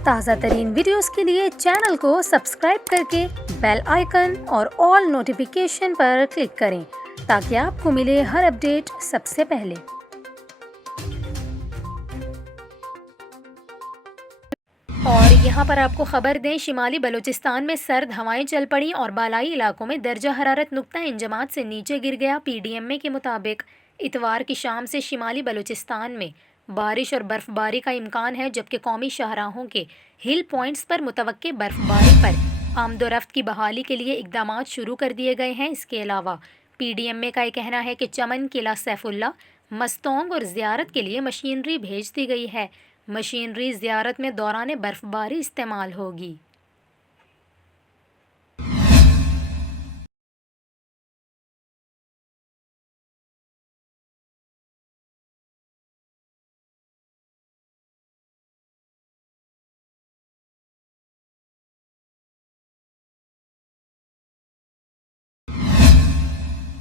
ताज़ा तरीन वीडियोस के लिए चैनल को सब्सक्राइब करके बेल आइकन और ऑल नोटिफिकेशन पर क्लिक करें ताकि आपको मिले हर अपडेट सबसे पहले। और यहाँ पर आपको खबर दें, शिमाली बलूचिस्तान में सर्द हवाएं चल पड़ी और बालाई इलाकों में दर्जा हरारत नुक्ता इंजमात से नीचे गिर गया। पीडीएमए के मुताबिक इतवार की शाम से शिमाली बलूचिस्तान में बारिश और बर्फबारी का इम्कान है, जबकि कौमी शाहराहों के हिल पॉइंट्स पर मुतवक्के बर्फबारी पर आमदोरफ्त की बहाली के लिए इकदाम शुरू कर दिए गए हैं। इसके अलावा पीडीएमए का यह कहना है कि चमन, किला सैफुल्ला, मस्तोंग और ज़ियारत के लिए मशीनरी भेज दी गई है। मशीनरी ज़ियारत में दौरान बर्फबारी इस्तेमाल होगी।